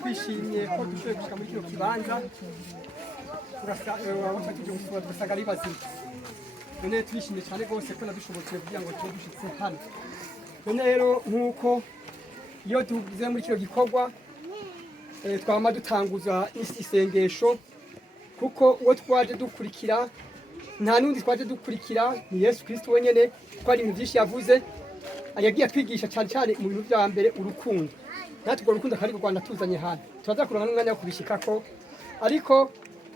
twishimye ko dushoboye gushika muri kino kibanza turasaga ari bazima none twishimye cyane rwose ko nadushobokeye kugira ngo tube dushitse hano none rero nk'uko iyo tuvuze muri kino gikorwa twama dutanguza isengesho kuko uwo twaje dukurikira nta nundi twaje dukurikira ni Yesu Kristo wenyene ko ari ibintu byinshi yavuze yagiye atwigisha cyane cyane mu bintu bya mbere urukundo natwe urwo rukundo akari Rwanda tuzanye hano turaza kuronka n'umwanya wo kubishikako ariko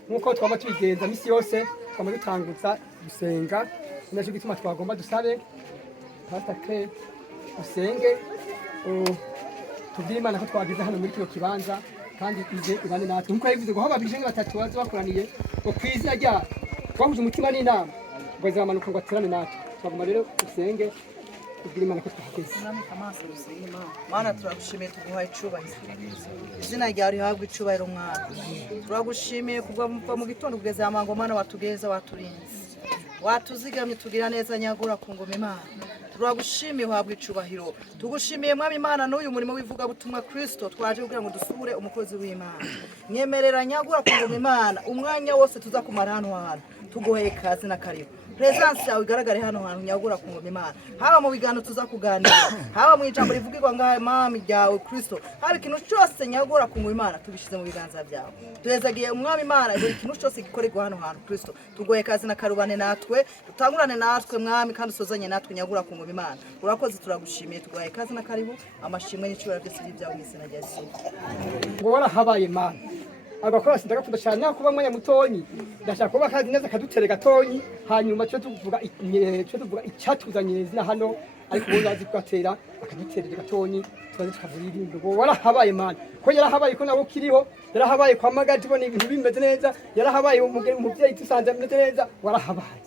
nk'uko twaba tubigenza misi yose twama dutanguza gusenga nacyo gituma twagomba dusabe Pastor Claire usenge tubwire Imana ko twageze hano muri kino kibanza kandi ize ibane natwe nkuko yabivuze ngo aho babiri batatu baza bakoraniye kwizina rya twahuje umutima n'inama ngo zamanuka ngo aterane natwe twagomba rero usenge tubwire Imana ko twahageze. Mana turagushimiye tuguhaye icubahiro izina ryawe rihabwa icubahiro mwana turagushimiye kuva mu gitondo kugeza amango Mana watugeza waturinze watuzigamye tugira neza nyagura ku ngoma Imana turagushimiye uhabwa icubahiro tugushimiye mwami Imana n'uyu murimo w'ivuga butumwa Kristo twaje kugira ngo dusure umukozi w'Imana nyemerera nyagura ku ngoma Imana umwanya wose tuza kumara hano hantu tugoheye kazi na karibu presence yawe igaragare hano hantu nyagura ku ngoma Imana haba mu bigano tuza kuganira haba mu ijambo rivugirwa ngahe mami ryawe Kristo haba ikintu cyose nyagura ku ngoma Imana tubishize mu biganza byawe tuhezagiye umwami Imana buri kintu cyose gikorerwa hano hantu Kristo tugoye kazi na karubane natwe dutangurane natwe mwami kandi usozanye natwe nyagura ku ngoma Imana urakoze turagushimiye tugoye kazi na karibu amashimwe n'icubahiro byose by'ibyawe mu izina rya Yesu ngo warahabaye Mana agakora sindagakunda cyane kuba mwanya mutonyi ndashaka kuba kazi neza kadutere gatonyi hanyuma cyo tuvuga icyatuzanye izina hano ariko ubu bazi kwatera akaduterera gatonyi twaze tukavuga ibintu ngo warahabaye Mana ko yarahabaye ko nawe ukiriho yarahabaye kwa magati bona ibintu bimeze neza yarahabaye umubyeyi tusanze bimeze neza warahabaye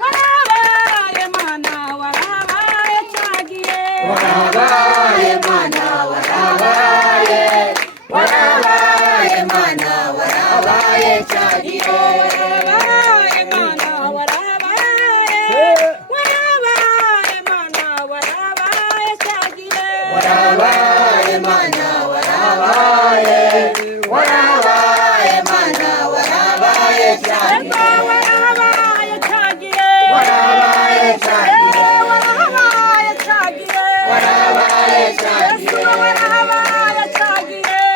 warahabaye Mana warahabaye cyagiye warahabaye Mana warahabaye Mana warahabaye cyagiye warahabaye Mana warahabaye Mana warahabaye cyagiye warahabaye Mana warahabaye Mana warahabaye cyagiye warahabaye cyagiye warahabaye cyagiye warahabaye cyagiye warahabaye cyagiye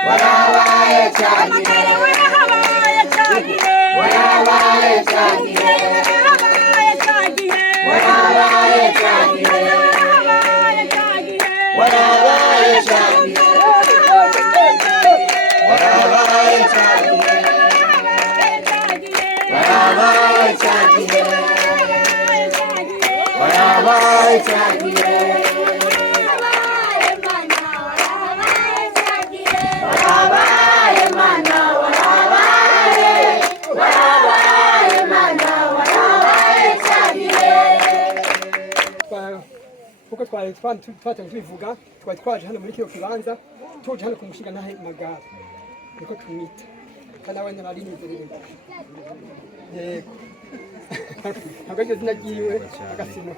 warahabaye cyagiye warahabaye cyagiye warahabaye cyagiye warahabaye cyagiye warahabaye cyagiye warahabaye cyagiye warahabaye cyagiye warahabaye cyagiye warahabaye cyagiye kuko twari tubivuga twari twaje hano muri kino kibanza tuje hano kumushinga nahe magara niko tumwita kandi nawe nararinizerere yego ntabwo iryo zina ryiwe agasino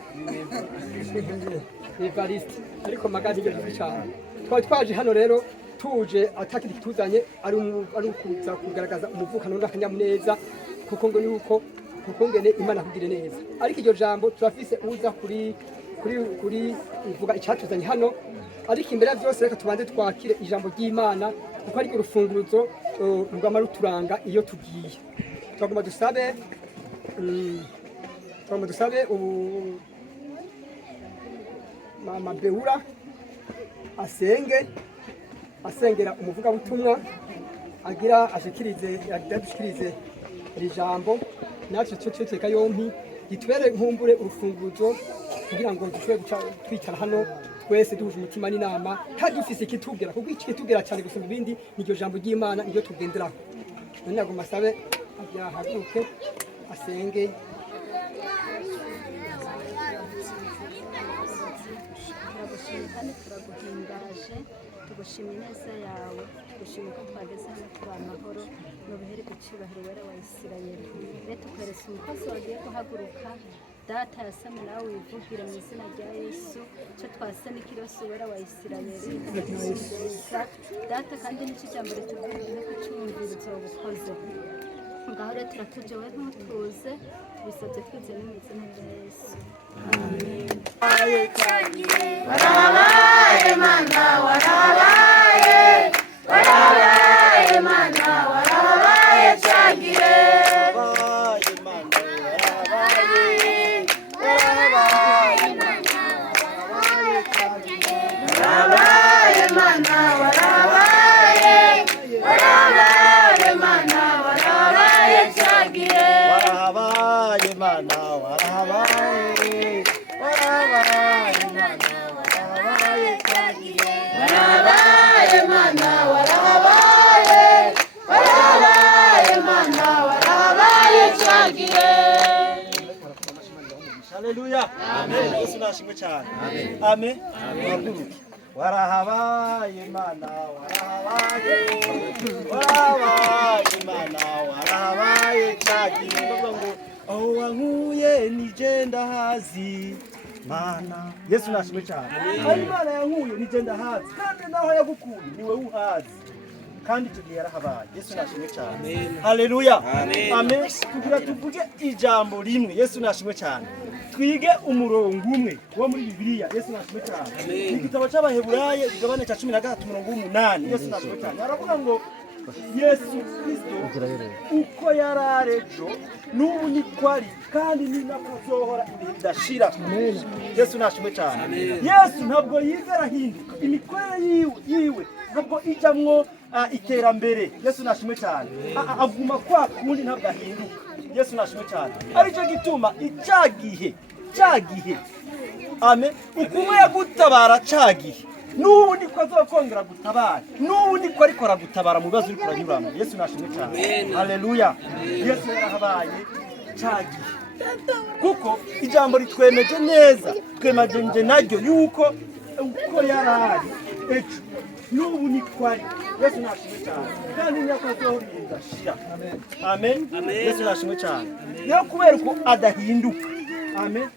Evariste ariko magara niryo rizwi cyane twari twaje hano rero tuje atakiri kituzanye ari ukuza kugaragaza umuvukano n'akanyamuneza kuko ngo yuko kuko ngene Imana kugire neza ariko iryo jambo turafise uza kuri uvuga icyatuzanye hano ariko imbere ya byose reka tubanze twakire ijambo ry'Imana kuko ari urufunguzo rwama ruturanga iyo tugiye twagomba dusabe Mama Beura asengera umuvugabutumwa agira ashikirize iri jambo natwe teka yompi gitwere nkumbure urufunguzo kugira ngo dushobore twicara hano twese duhuje umutima n'inama kandi dufise ikitubwira kuko ikitubwira cyane gusumba ibindi niryo jambo ry'Imana niryo tugenderaho none nagomba asabe ahaguruke asenge kandi turaguhimbaje tugushima ineza yawe tugushima ko twageze hano turi amahoro n'ubuhere bw'icyubahiro wera wa Isirayeli rero tukweretse umukozi wagiye guhaguruka data yasame nawe wivugire mu izina rya Yesu cyo twase n'ikiroso wera wa Isirayeli data kandi n'icyo cya mbere tuvuga no kucyumviriza ubukoze ngaho rero turatuje we ntutuze tubisabye twize no mu izina rya Yesu amen. warahabaye Mana warahabaye Mana warahabaye cyagiye warahabaye Mana warahabaye Mana warahabaye Mana warahabaye cyagiye warahabaye Yesu nashimwe cyane. Amen. Warahabaye Mana, warahabaye Mana, warahabaye cyagiye ngo aho wankuye nije ndahazi Mana. Yesu nashimwe cyane. Ari Imana yankuye nije ndahazi kandi naho yagukuye niwe uhazi. Kandi tugiye yarahabaye. Yesu nashimwe cyane. Haleluya. Amen. Tugira tuvuge ijambo rimwe. Yesu nashimwe cyane. Twige umurongo umwe wo muri Bibiliya. Yesu nashimwe cyane. Igitabo cy'Abaheburayo igabane cya 13:8. Yesu nashimwe cyane. Aravuga ngo Yesu Kristo uko yararejo n'ubu niko ari kandi ni nakazohora ibihe bidashira. Yesu nashimwe cyane. Yesu ntabwo yigera ahinduka. Imikorere yiwe ntabwo ijamwo iterambere. Yesu nashimwe cyane. Aguma kwa kundi ntabwo ahinduka. Yesu nashimwe cyane. Aricyo gituma icyagihe amen ukumwe yagutabara cyagihe n'ubu niko azokongera gutabara n'ubu niko ariko aragutabara mu bibazo uri kuranyuramo. Yesu nashimwe cyane. Haleluya. Yesu yarahabaye cyagihe kuko ijambo ritwemeje neza twemeje naryo yuko uko yarari ejo n'ubu niko ari. Yesu nashimwe cyane kandi nyakazoho ndashira. Amen. Yesu nashimwe cyane. Niyo kubera ko adahinduka. Amen.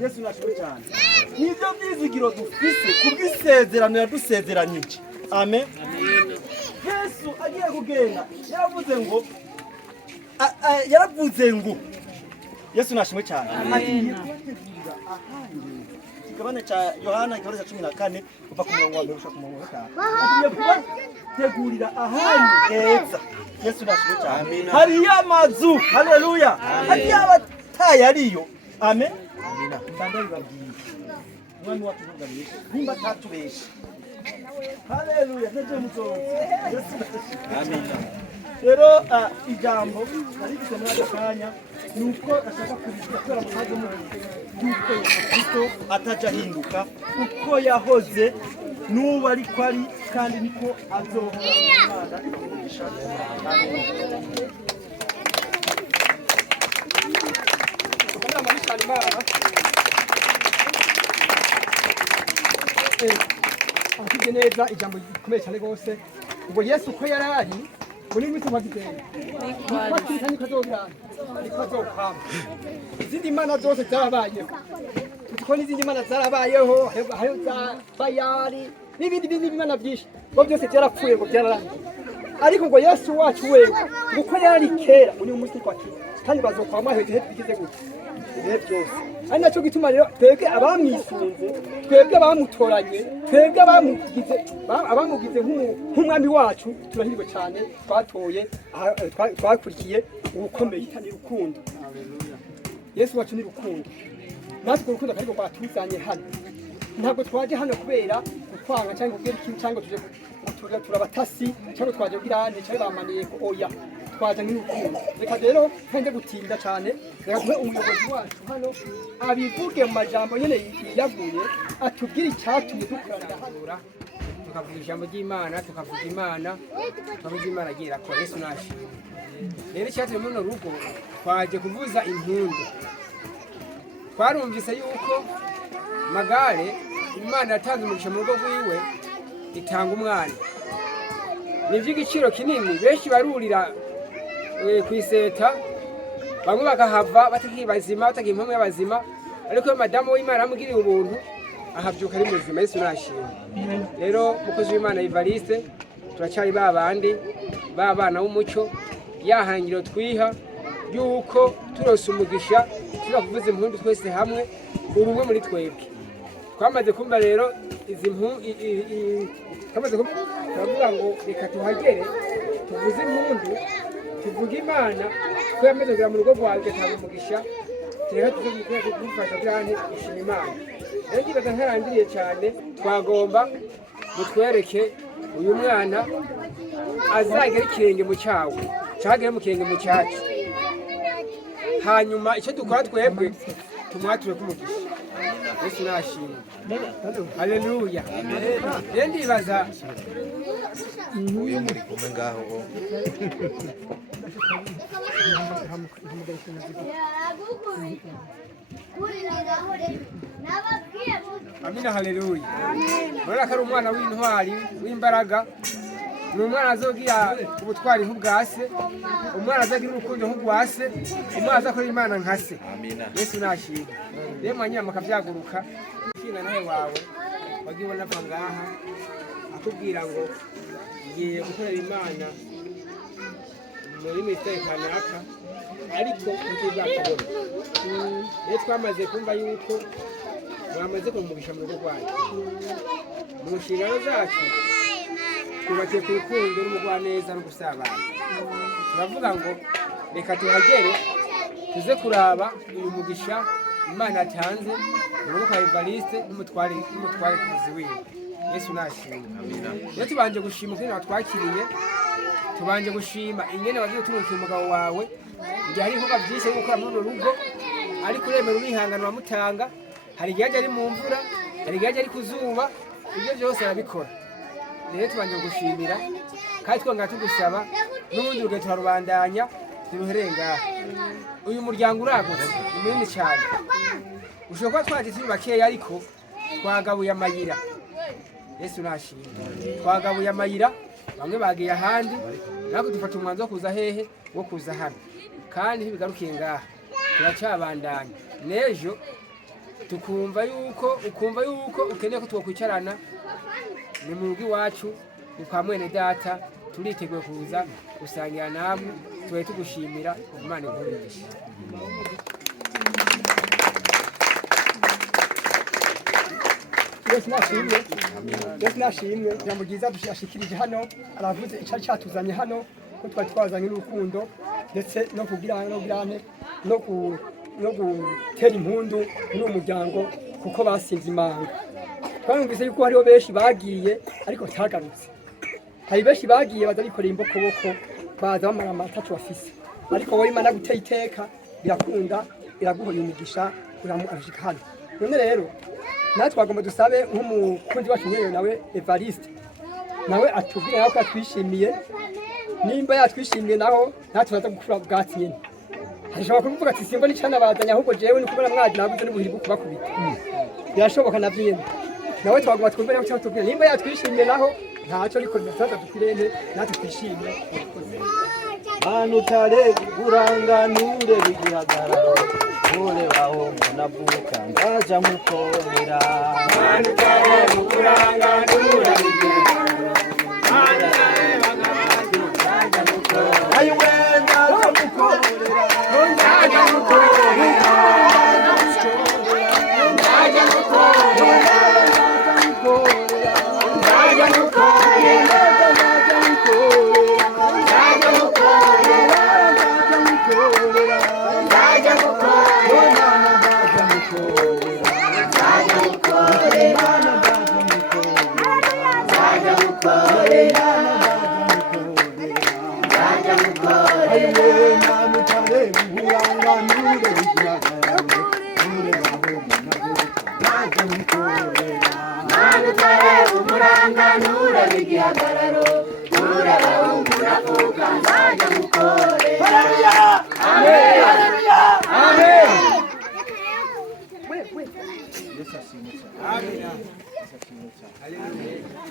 Yesu nashimwe cyane. Nibyo byizigiro dufise kubwisezerano yadusezeranyije. Amen. Yesu agiye kugenda yaravuze ngo Yesu nashimwe cyane. Agiye kubategurira ahandi. Kigabane cha Yohana igabane cha 14 kuva ku murongo wa 1 gushika ku murongo wa 5. Agiye kubategurira ahandi heza. Yesu nashimwe cyane. Hari amazu. Haleluya. Hari abataye ariyo. Amen. Ndandari babwiye. Umwami wacu ntugabiye. Nimba tatubeshe. Haleluya. Nje muzozi. Amen. Rero ijambo ari gusomera kanya nuko ashaka kubikora mu mazi mu yuko Kristo atajahinduka uko yahoze nubu ariko ari kandi niko azohora Imana ikugisha. Afite neza ijambo rikomeye cyane rwose ubwo Yesu uko yarari muri mwito bagitenda kandi kazobirana nikazokama izindi mana zose zarabayeho kuko n'izindi mana zarabayeho hayo za Bayali n'ibindi bimana byinshi ngo byose byarapfuye ngo byararangiye ariko ngo Yesu wacu wewe uko yarari kera uri umunsi kwa kera kandi bazokwama hehe bigize gute ibihe byose ari nacyo gituma rero twebwe abamwisunze twebwe abamutoranye twebwe abamugize nk'umwami wacu turahirwe cyane twatoye twakurikiye ubukomeye kandi rukundo. Yesu wacu ni rukundo natwe urukundo kandi rwatuzanye hano ntabwo twaje hano kubera gukwanga cyangwa kubera ikintu cyangwa tuje turabatasi cyangwa twaje kubirane cyangwa bamaniye ko oya twaje n'urukundo. Reka rero ntange gutinda cyane reka tube umuyobozi wacu hano abivuge mu majambo nyene yaguye atubwire icyatumye dukorana hano tukavuga ijambo ry'Imana tukavuga Imana agira ko Yesu nashimye. Rero icyatumye muri rugo twaje kuvuza impundu. Twarumvise yuko Magare Imana yatanze umugisha mu rugo rwiwe itanga umwana. Ni iby'igiciro kinini benshi barurira kwiseta bamwe bakahava batakibazima batagiye impamwe y'abazima ariko madamu w'Imana amugiriye ubuntu ahabyuka ari muzima. Yesu nashimye. Rero mukozi w'Imana Evariste turacyari babandi babana b'umuco yahangiro twiha yuko turose umugisha turakuvuza impundu twese hamwe urumwe muri twebwe. Twamaze kumva rero izi twamaze kuvuga ngo reka tuhagere tuvuze impundu tuvuge Imana ko yamaze kugera mu rugo rwawe gatanga umugisha rero tuzagufasha byane gushima Imana. Rero kibaza ntarangiriye cyane twagomba mutwereke uyu mwana azagera ikirenge mu cyawe cyagere mu kirenge mu cyacu hanyuma icyo dukora twebwe tumwature kumugisha. Yesu nashimye. Haleluya. Rero ndibaza uyo muri kumwe ngaho Amina, haleluya. Murabona ko ari umwana w'intwari w'imbaraga, ni umwana azogira ubutwari nk'ubwase, umwana azagira urukundo nk'ubwase, umwana azakora Imana nka se. Yesu nashimwe. Rero mwanyama akavyaguruka ishinga nawe wawe wagiye ubona ava ngaha akubwira ngo ngiye gukorera Imana muri ministeri kanaka, ariko ntituzakubona. Rero twamaze kumva yuko mwamaze kumugisha mu rugo rwanyu. Mu nshingano zacu tubakiye ku rukundo n'umugwaneza no gusabana. Turavuga ngo reka tuhagere tuze kuraba uyu mugisha Imana yatanze mu rugo kwa Evariste n'umutware kuzi wiwe. Yesu nashimwe. Rero tubanje gushima ko twakiriye, tubanje gushima ingene wagiye uturukiye umugabo wawe igihe hari ibikorwa byinshi byo gukora muri uru rugo, ariko uremera urihangana wamutanga. Hari igihe ari mu mvura, hari igihe ari ku zuba, ibyo byose arabikora. Rero tubanje gushimira kandi twongera tugusaba n'ubundi rugendo turarubandanya turuhereye ngaha. Uyu muryango uragutse ni munini cyane, ushobora kuba twaje turi bakeya ariko twagabuye amayira. Yesu nashimwe. Twagabuye amayira, bamwe bagiye ahandi, nako dufata umwanzo wo kuza hehe wo kuza hano, kandi ntibigarukiye ngaha, turacabandanya. Nejo ukumva yuko ukeneye ko twokwicarana ni mu rugo iwacu, ni kwa mwene data. Turiteguye kuza gusangira namwe, tubaye tugushimira Imana igurisha. Yesu nashimwe. Ijambo ryiza dushikirije hano, aravuze icari catuzanye hano ko twari twazanye n'urukundo ndetse no kugirane no gutera impundu muri uwo muryango kuko basinze imanga. Twumvise yuko hariho benshi bagiye ariko batagarutse. Hari benshi bagiye bazarikorera imbokoboko, baza bamara amatacu bafise, ariko wowe Imana guteye iteka birakunda, iraguhoye umugisha urashika hano. None rero natwe twagomba dusabe nk'umukunzi wacu nyewe nawe Evariste, nawe atubwire nawe ko atwishimiye. Nimba yatwishimiye naho natwe baza gukura ubwatsi nyene. Hashobora kuvuga ati simba nicana bazanya ahubwo jewe ni kubera mwaje nabuze n'ubuhiri bwo kubakubita. Birashoboka navyo nyene. Nawe twagomba twumve nawe cyatubwira nimba yatwishimiye naho ntacyo ariko bizaza dukirene natwe twishimye. Manu tare uranganure bigihagararo ure baho munavuka ngaja mukorera. Manu tare uranganure bigihagararo Manu tare ngaja mukorera. Ayo wenda mukorera ngaja mukorera. Ngaja mukorera.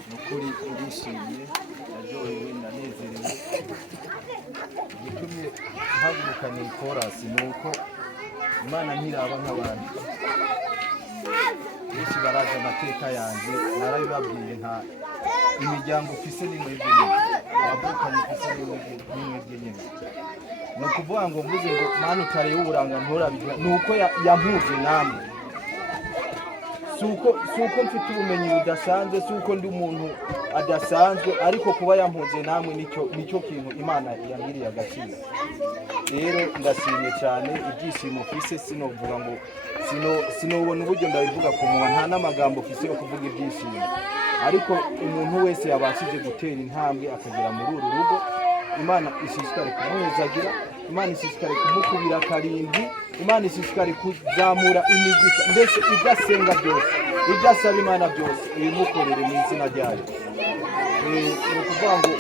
nukuri urishimye naryohewe ndanezerewe. Igitumye mpagurukana iyi korasi ni uko Imana ntiraba nk'abantu benshi baraza amateka yanjye narabibabwiye, nta imiryango ufise n'imwebwe nyine, abavukanye ufise n'imwebwe nyine. Ni ukuvuga ngo mvuze ngo Mana utareba uburanga nturabigura, ni uko yampuje namwe. Si uko mfite ubumenyi budasanzwe, si uko ndi umuntu adasanzwe, ariko kuba yampuje namwe nicyo kintu Imana yangiriye agaciro. Rero ndashimye cyane, ibyishimo ufise sinovuga ngo sinobona uburyo ndabivuga ku munwa, nta n'amagambo ufise yo kuvuga ibyishimo, ariko umuntu wese yabashije gutera intambwe akagera muri uru rugo, Imana ishishikare kumuhezagira, Imana ishishikare kumukubira karindwi, Imana ishishikare kuzamura imigisha, mbese ibyo asenga byose, ibyo asaba Imana byose ibimukorere mu izina ryayo. ni ukuvuga ngo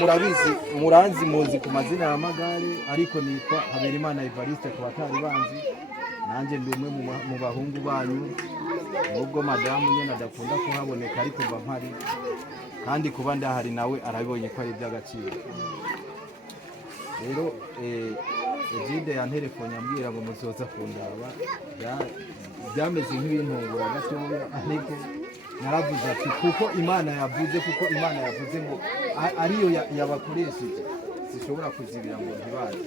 murabizi muranzi muzi ku mazina y'amagare ariko nitwa Haberimana Evariste ku batari banzi nanjye ndi umwe mu bahungu banyu nubwo madamu nyene adakunda kuhaboneka ariko mba mpari kandi kuba ndahari nawe arabibonye ko ari iby'agaciro rero Egide yanterefone ambwira ngo muzoza kundaba byameze nk'ibintungura gatoya ariko naravuze ati kuko Imana yavuze ngo ariyo yabakoresheje zishobora kuzibira ngo ntibaze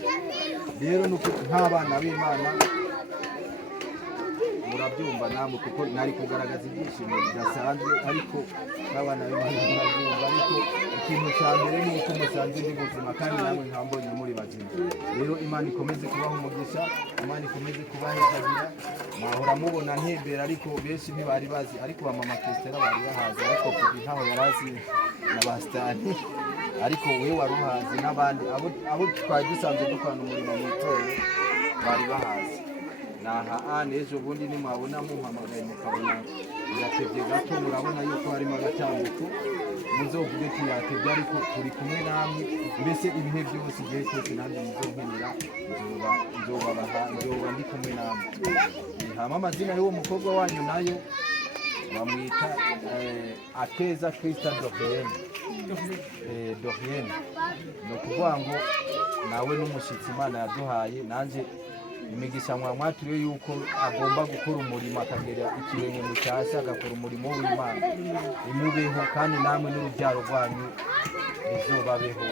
rero nk'abana b'Imana murabyumva namwe kuko nari kugaragaza ibyishimo bidasanzwe ariko n'abana b'Imana murabyumva ariko ikintu cya mbere ni uko musanze ndi buzima kandi namwe nkambonye muri bazima rero Imana ikomeze kubaha umugisha Imana ikomeze kubahezagira mwahora mubona ntembera ariko benshi ntibari bazi ariko ba mama Christella bari bahazi ariko kuko ntaho yarazi na bastani ariko wewe waruhazi n'abandi abo twari dusanzwe dukorana umurimo mu itorero bari bahazi naha n'ejo bundi nimwabona muhamagaye mukabona biratevye gato murabona yuko harimo agatambuko muzovuge tuyatevye ariko turi kumwe namwe mbese ibihe byose igihe cyose nanjye muzonkenera nzoba ndi kumwe namwe hama amazina y'uwo mukobwa wanyu nayo bamwita Akeza Christa Dorienne ni ukuvuga ngo nawe n'umushitsi Imana yaduhaye nanjye imigisha mwaturiye yuko agomba gukora umurimo akagera ikirenge mu cyashya agakora umurimo w'Imana imubeho kandi namwe n'urubyaro rwanyu bizobabeho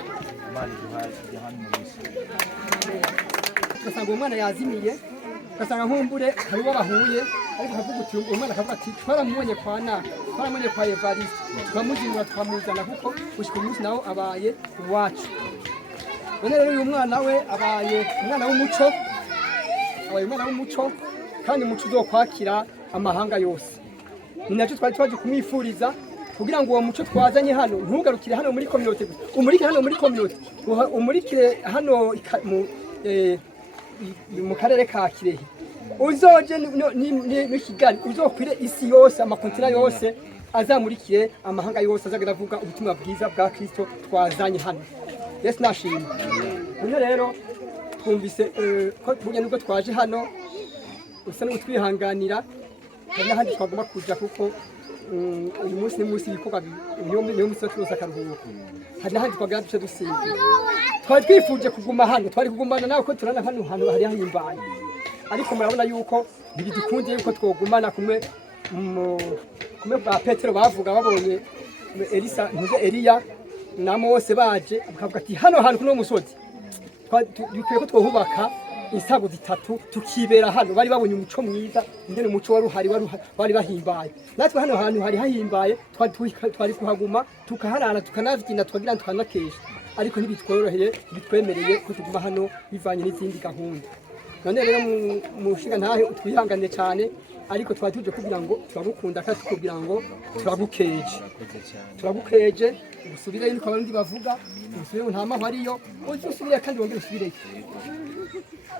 Imana iduhaye hano umugisha ugasanga umwana yazimiye ugasanga nkumbure hariho bahuye ariko havuga uti umwana akavuga ati twaramubonye kwa Evariste twamuzinura twamuzana kuko gushika umunsi nawo abaye uwacu none rero uyu mwana we abaye umwana w'umuco kandi umuco uzokwakira amahanga yose ni nacyo twari twaje kumwifuriza kugira ngo uwo muco twazanye hano ntugarukire hano muri community gusa umurikire hano muri community umurikire hano mu karere ka Kirehe uzoje ni Kigali uzokwire isi yose amakontinent yose azamurikire amahanga yose azagira avuga ubutumwa bwiza bwa Kristo twazanye hano Yesu nashimye none rero twumvise ko burya nubwo twaje hano usa n'utwihanganira hari n'ahandi twagomba kuja kuko uyu munsi ni munsi ibikorwa niyo munsi turoza akaruhuko hari n'ahandi twagira duce dusinzira twari twifuje kuguma hano twari kugumana nawe ko turana hano hari hahimbaye ariko murabona yuko bidukunde yuko twogumana kumwe bwa Petero bavuga babonye Eliya na Mose baje bakavuga ati hano hantu kuno musozi dukwiye ko twohubaka insago zitatu tukibera hano bari babonye umuco mwiza ingene umuco wari bahimbaye natwe hano hantu hari hahimbaye twari kuhaguma tukaharana tukanavyina tukagira tukanakesha ariko ntibitworoheye bitwemereye ko tuguma hano bivanye n'izindi gahunda none rero mushinga ntahe utwihanganire cyane ariko twari tuje kugira ngo turagukunda kandi tukubwira ngo turagukeje ubusubireyo niko abandi bavuga ubusubireyo nta mahwa ariyo usubireyo kandi wongere usubireyo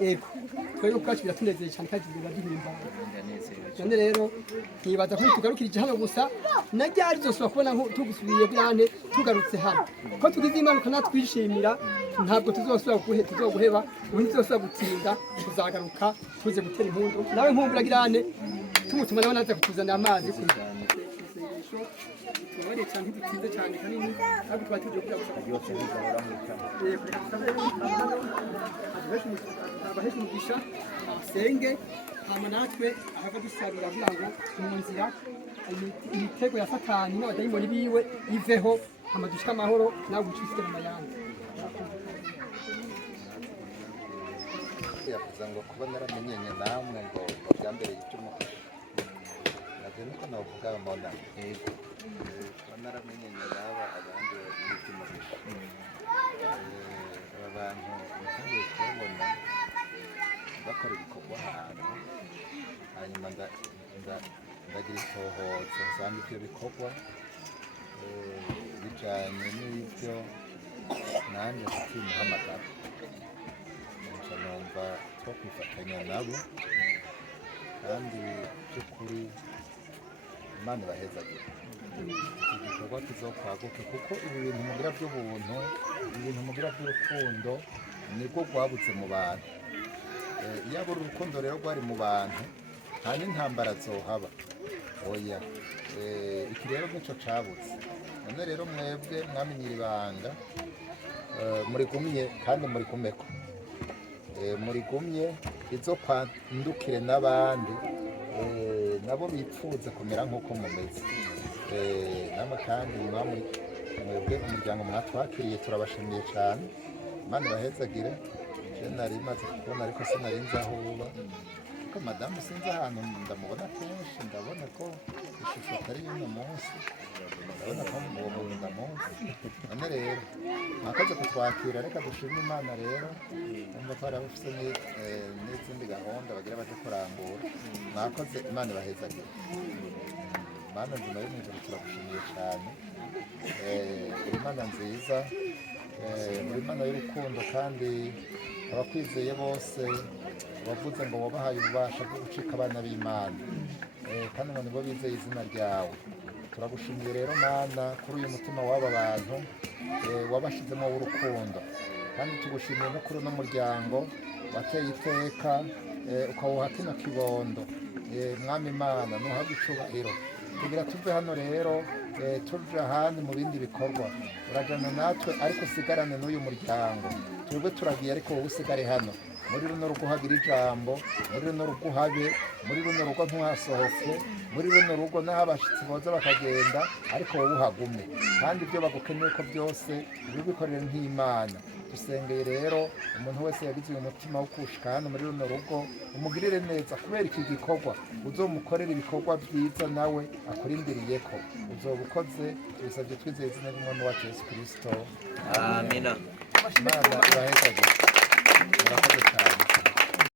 yego twebwe ubwacu biratunezeye cyane kandi biraduhimbaye none rero ntibaza ko tugarukirije hano gusa na ryari zosubira kubona tugusubiye byane tugarutse hano ko tugize impanuka natwishimira ntabwo tuzoguheba ubu ntituzosubira gutinda tuzagaruka tuze gutera impundu nawe impundu girane tumutuma nawe naza kutuzanira amazi tubare cyane dutinze cyane kanini ariko twatuje kugira byose bizahora mu abahesha umugisha senge hama natwe ahava dusabira kugira ngo mu nzira imitego ya Satani n'abadayimoni biwe iveho hama dushika amahoro nawe ucishike mu mayanga yavuze ngo kuba naramenyenye namwe ngo byambereye icyuma navyo niko navuga mbona kuba naramenyenye naba abandi icyuma abantu ntangiye kubona bakora ibikorwa ahantu hanyuma ndagira itohoza nsanga ivyo bikorwa bijanye n'ibyo nanjye kukimuhamagara numva two kwifatanya nabo kandi by'ukuri Imana ibahezagire iki gikorwa kizokwaguke kuko ibi bintu mugira by'ubuntu ibintu mugira by'urukundo nibwo rwabutse mu bantu iyo abo urukundo rero rwari mu bantu nta n'intambara zohaba oya iki rero nicyo cabutse none rero mwebwe mwamenyira ibanga muri gumye kandi muri kumeko muri gumye izo kwandukire n'abandi nabo bipfuza kumera nk'uko mumeze namwe kandi mwebwe umuryango mwatwakiriye turabashimiye cyane Imana ibahezagire je nari maze kubona ariko sinari nzi aho uba kuko madamu sinzi ahantu ndamubona kenshi ndabona ko ishusho atari y'uno munsi ndabona ko uwo muntu ndamunsi none rero mwakoze kutwakira reka dushime Imana rero numva ko hari abafise n'izindi gahunda bagira baje kurambura mwakoze Imana ibahezagire Mana nzima yo mw'ijuru turagushimiye cyane Imana nziza muri Imana y'urukundo kandi abakwizeye bose wavuze ngo wabahaye ububasha bwo gucika abana b'Imana kandi ngo nibo bizeye izina ryawe turagushimiye rero Mana kuri uyu mutima w'aba bantu wabashizemo w'urukundo kandi tugushimiye no kuri uno muryango wateye iteka ukawuha kino kibondo Mwami Imana nuhabwe icubahiro tugira tuve hano rero tuje ahandi mu bindi bikorwa urajana natwe ariko usigarane n'uyu muryango twebwe turagiye ariko wowe usigare hano muri runo rugo hagira ijambo muri runo rugo habe muri runo rugo ntuhasohoke muri runo rugo n'aho abashitsi boza bakagenda ariko wowe uhagume kandi ibyo bagukeneye ko byose ubikorere nk'Imana dusengeye rero umuntu wese yagize uyu mutima wo kushika hano muri runo rugo umugirire neza kubera iki gikorwa uzomukorera ibikorwa byiza nawe akurindiriye ko uzoba ukoze tubisabye twizeye izina ry'umwami wacu Yesu Kristo amina Imana ibahezagire